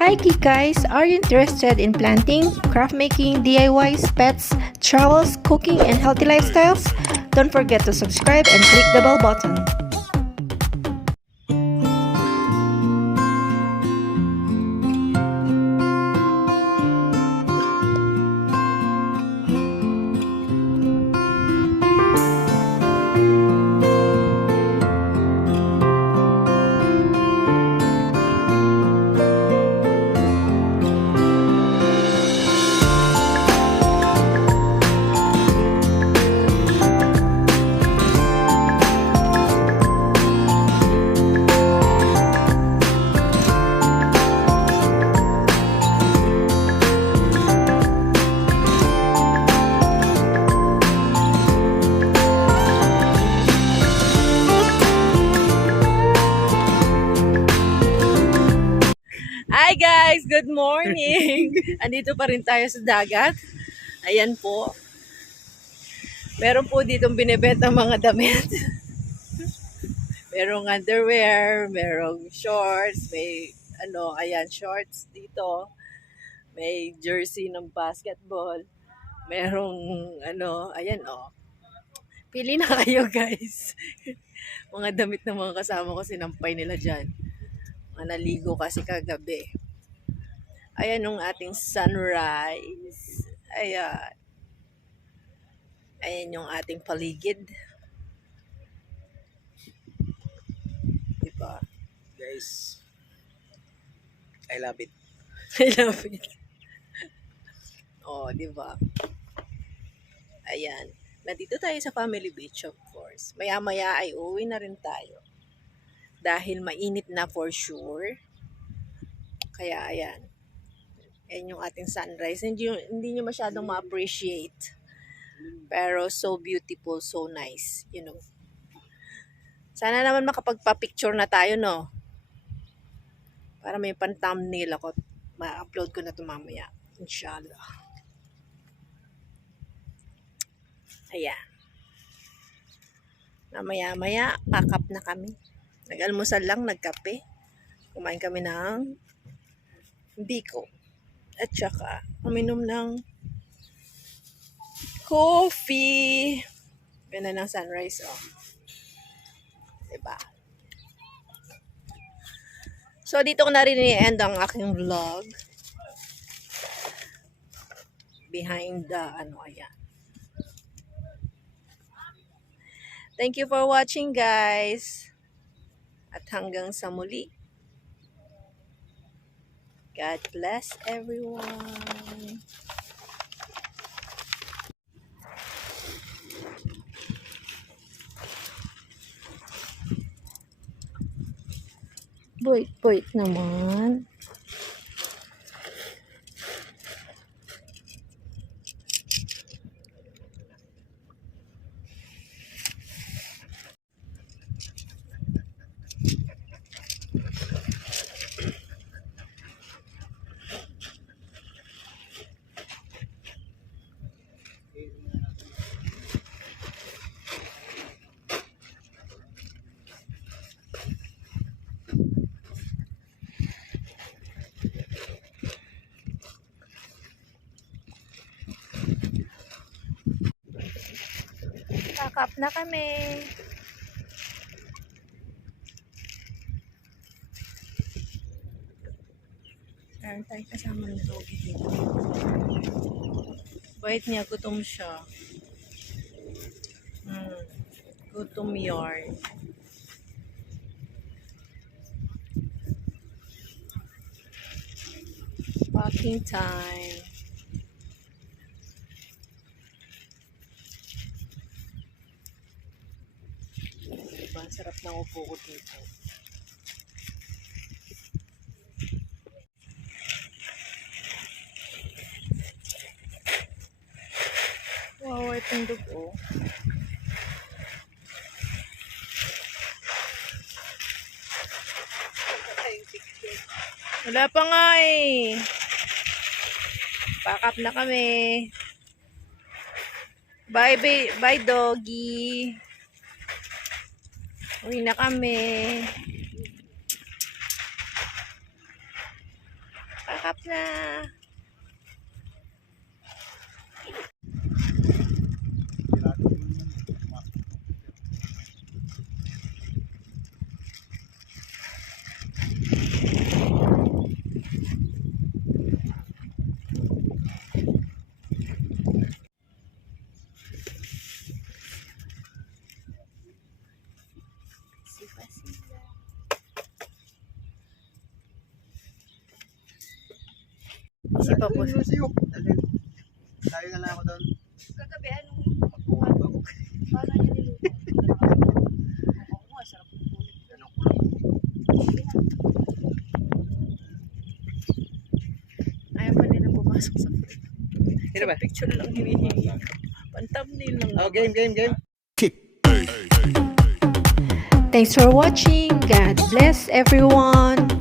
Hi guys, are you interested in planting, craft making, DIYs, pets, travels, cooking, and healthy lifestyles? Don't forget to subscribe and click the bell button. Hi guys! Good morning! Andito pa rin tayo sa dagat. Ayan po. Meron po ditong binibenta mga damit. Merong underwear, merong shorts, may ayan, shorts dito. May jersey ng basketball. Merong ayan Pili na kayo guys. Mga damit ng mga kasama ko sinampay nila dyan. Mga naligo kasi kagabi. Ayan yung ating sunrise. Ayan. Ayan yung ating paligid. Diba? Guys, I love it. I love it. Oh, diba? Ayan. Nandito tayo sa Family Beach, of course. Maya-maya ay uwi na rin tayo. Dahil mainit na for sure. Kaya ayan. Ayan yung ating sunrise. Hindi nyo masyadong ma-appreciate. Pero so beautiful, so nice. You know. Sana naman makapagpa-picture na tayo, no? Para may pan-thumbnail ako. Ma-upload ko na ito mamaya. Inshallah. Ayan. Maya-maya, pack up na kami. Nag-almusal lang, nagkape. Kumain kami ng biko. At saka, uminom ng coffee. Ganda ng sunrise, oh. Diba? So, dito ko na rin i-end ang aking vlog. Behind the, ayan. Thank you for watching, guys. At hanggang sa muli. God bless everyone. Boy naman. Pack up na kami. Meron tayo kasama ng Toby dito. Bait niya, gutom siya. Gutom yarn. Packing time. Diba, ang sarap ng upo ko dito. Wow, itong dugo. Wala pa nga eh. Pack up na kami. Bye doggy. Uwi na kami. Up na! Si Papo. Tayo na lang ako doon. Kagabi, anong magpungan ba? Paano niya niluto? Oo nga, sarap ng kulit. Ayaw pa nila pumasok sa frame. Sino ba? Picture lang hinihingi. Pan-thumbnail lang. Oh, game. Thanks for watching. God bless everyone.